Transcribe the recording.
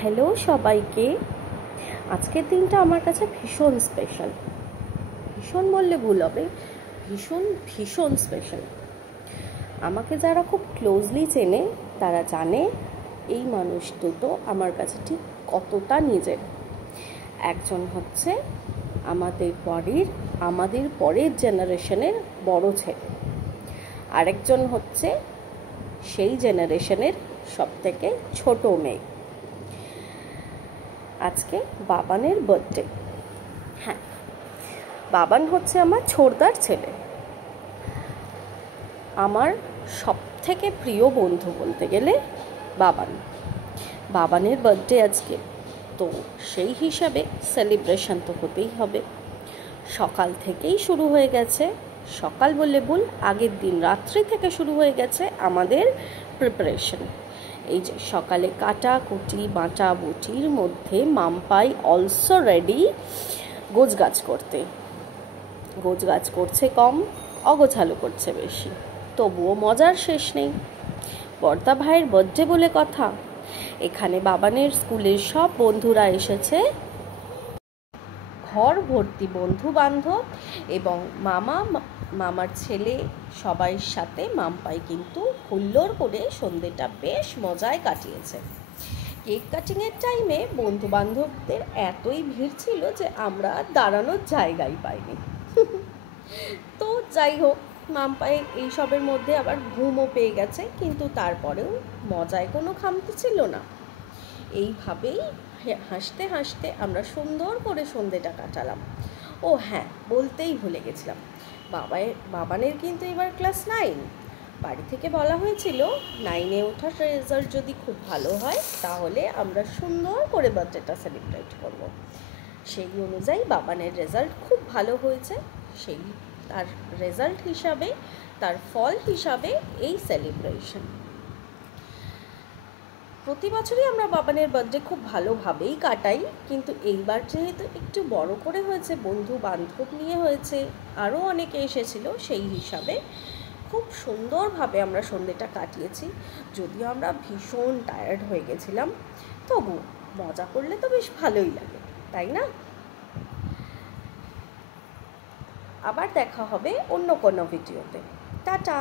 Hello সবাইকে। আজকের দিনটা আমার কাছে ভীষণ স্পেশাল। ভীষণ বললে ভুল হবে, ভীষণ ভীষণ স্পেশাল। আমাকে যারা খুব ক্লোজলি চেনে তারা জানে এই মানুষ দুটো আমার কাছে ঠিক কতটা নিজের। একজন হচ্ছে আমাদের পরের জেনারেশনের বড় ছেলে, আরেকজন হচ্ছে সেই জেনারেশনের সবথেকে ছোট মেয়ে। আজকে বাবানের বার্থডে। হ্যাঁ, বাবান হচ্ছে আমার ছোটদার ছেলে, আমার সব থেকে প্রিয় বন্ধু বলতে গেলে বাবানের বার্থডে আজকে। তো সেই হিসাবে সেলিব্রেশন তো হতেই হবে। সকাল থেকেই শুরু হয়ে গেছে, সকাল বললে ভুল, আগের দিন রাত্রি থেকে শুরু হয়ে গেছে আমাদের প্রিপারেশন। এই যে সকালে কাটাকুটি বাটাবুটির মধ্যে মাম্পাই অলসো রেডি গোছগাছ করছে কম, অগোছালো করছে বেশি, তবুও মজার শেষ নেই। বর্দা ভাইয়ের বার্থডে বলে কথা, এখানে বাবানের স্কুলের সব বন্ধুরা এসেছে, ঘর ভর্তি বন্ধু বান্ধব এবং মামার ছেলে সবাই সাথে মাম্পাই কিন্তু হুল্লোড় করে সন্ধ্যেটা বেশ মজায় কাটিয়েছে। কেক কাটিংয়ের টাইমে বন্ধু বান্ধবদের এতই ভিড় ছিল যে আমরা দাঁড়ানোর জায়গাই পাইনি। তো যাই হোক, মাম্পাই এইসবের মধ্যে আবার ঘুমও পেয়ে গেছে, কিন্তু তারপরেও মজায় কোনো খামতি ছিল না। এইভাবেই হাসতে হাসতে আমরা সুন্দর করে সন্ধ্যেটা কাটালাম। ও হ্যাঁ, বলতেই ভুলে গেছিলাম, বাবানের কিন্তু এবার ক্লাস 9। বাড়ি থেকে বলা হয়েছিল 9-এ ওঠার রেজাল্ট যদি খুব ভালো হয় তাহলে আমরা সুন্দর করে বার্থডেটা সেলিব্রেট করব। সেই অনুযায়ী বাবানের রেজাল্ট খুব ভালো হয়েছে, সেই তার রেজাল্ট হিসাবে, তার ফল হিসাবে এই সেলিব্রেশন। প্রতি বছরই আমরা বাবানের বার্থডে খুব ভালোভাবেই কাটাই, কিন্তু এইবার যেহেতু একটু বড় করে হয়েছে, বন্ধু বান্ধব নিয়ে হয়েছে, আরও অনেকে এসেছিল, সেই হিসাবে খুব সুন্দরভাবে আমরা সন্ধ্যেটা কাটিয়েছি। যদিও আমরা ভীষণ টায়ার্ড হয়ে গেছিলাম, তবু মজা করলে তো বেশ ভালোই লাগে, তাই না? আবার দেখা হবে অন্য কোনো ভিডিওতে। টাটা।